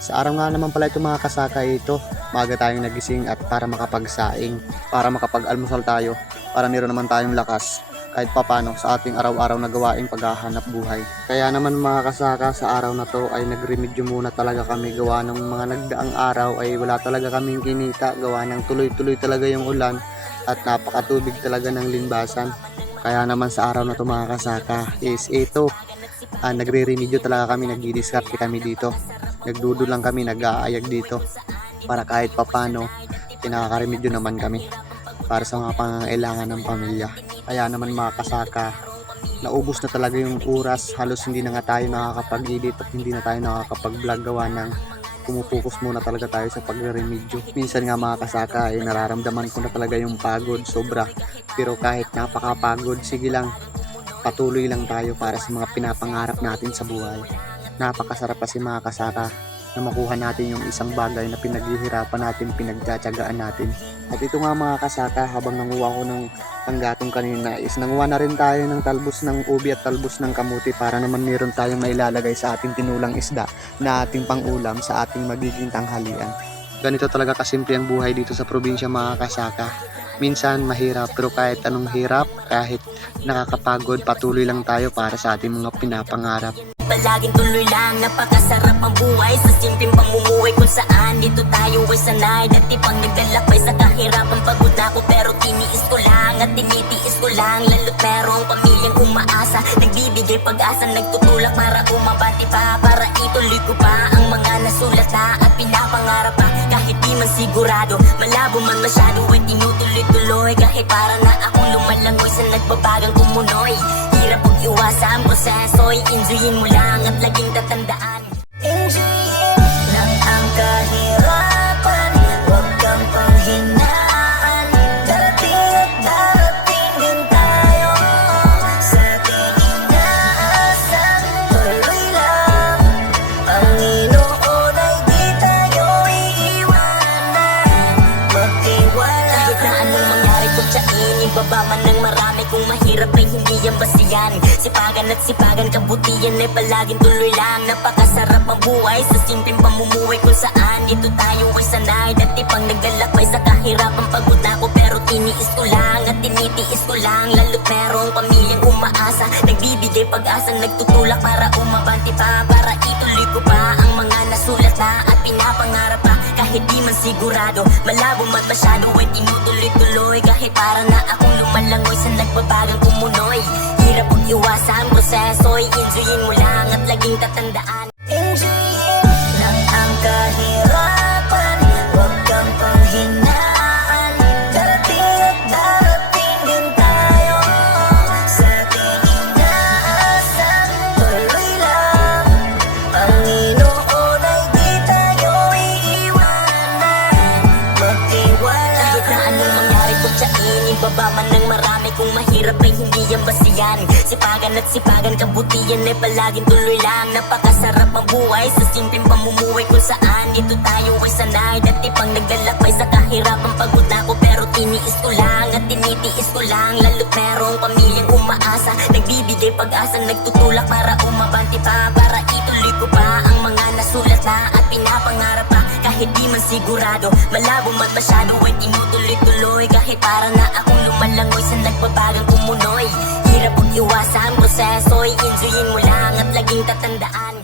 Sa araw nga naman pala ito mga kasaka ito, maaga tayong nagising at para makapagsaing, para makapag-almusal tayo, para meron naman tayong lakas kahit papano sa ating araw-araw na gawaing paghahanap buhay. Kaya naman mga kasaka sa araw na to ay nagremedyo muna talaga kami gawa ng mga nagdaang araw ay wala talaga kaming kinita gawa ng tuloy-tuloy talaga yung ulan at napakatubig talaga ng linbasan. Kaya naman sa araw na to mga kasaka is ito, ah, nagre-remedyo talaga kami, nagdidiskarte kami dito. Nagdudo lang kami, nag-aayag dito para kahit papano pinakakaremedyo naman kami para sa mga pangangailangan ng pamilya. Kaya naman mga kasaka, naubos na talaga yung oras, halos hindi na nga tayo nakakapag-edit at hindi na tayo nakakapag-vlog gawa ng pumupokus muna talaga tayo sa pagre-remedyo. Minsan nga mga kasaka ay nararamdaman ko na talaga yung pagod, sobra. Pero kahit napakapagod, sige lang, patuloy lang tayo para sa mga pinapangarap natin sa buhay. Napakasarap kasi mga kasaka na makuha natin yung isang bagay na pinaghihirapan natin, pinagtsatsagaan natin. At ito nga mga kasaka, habang nanguha ko ng panggatong kanina is nanguha na rin tayo ng talbos ng ubi at talbos ng kamuti para naman meron tayong mailalagay sa ating tinulang isda na ating pangulam sa ating magiging tanghalian. Ganito talaga kasimple ang buhay dito sa probinsya mga kasaka. Minsan mahirap. Pero kahit anong hirap, kahit nakakapagod, patuloy lang tayo para sa ating mga pinapangarap. Palaging tuloy lang, napakasarap ang buhay. Sa simpleng pamumuhay kung saan dito tayo ay sanay. Dati pang naglalakbay sa kahirapan Pagod ako pero tiniis ko lang At tinitiis ko lang. Lalo't merong pamilyang umaasa Nagbibigay pag-asa, nagtutulak para umabati pa. Para ituloy ko pa ang sigurado. Malabo man masyado ay tinutuloy-tuloy Kahit para na akong lumalangoy sa nagbabagang kumunoy. Hirap pag iwasan ang proseso I-enjoyin mo lang at laging tatandaan Ibaba man ng marami kung mahirap ay hindi yan basiyan Sipagan at sipagan kabutihan ay palaging tuloy lang. Napakasarap ang buhay sa simpleng pamumuhay kung saan. Dito tayo ay sanay Dati pang naglalakbay sa kahirapan Pagod ako pero tiniis ko lang At tinitiis ko lang. Lalo't merong pamilyang umaasa Nagbibigay pag-asa Nagtutulak para umabante pa Para ituloy ko sigurado Malabo man masyado ay tinutuloy-tuloy. Kahit para na akong lumalangoy sa nagbabagang kumunoy. Hirap pag iwasan proseso I-enjoyin mo lang at laging tatandaan Ibaba man ng marami kung mahirap ay hindi yan basiyan Sipagan at sipagan kabutihan ay palaging tuloy lang. Napakasarap ang buhay sa simpleng pamumuhay kung saan. Dito tayo ay sanay Dati pang naglalakbay sa kahirapan Pagod na ako pero tiniis ko lang At tinitiis ko lang. Lalo't merong pamilyang umaasa Nagbibigay pag-asa Nagtutulak para umabante pa Para ituloy ko pa kahit di man sigurado. Malabo man masyado ay tinutuloy-tuloy. Kahit para na akong lumalangoy sa nagbabagang kumunoy. Hirap pag iwasan proseso I-enjoyin mo lang at laging tatandaan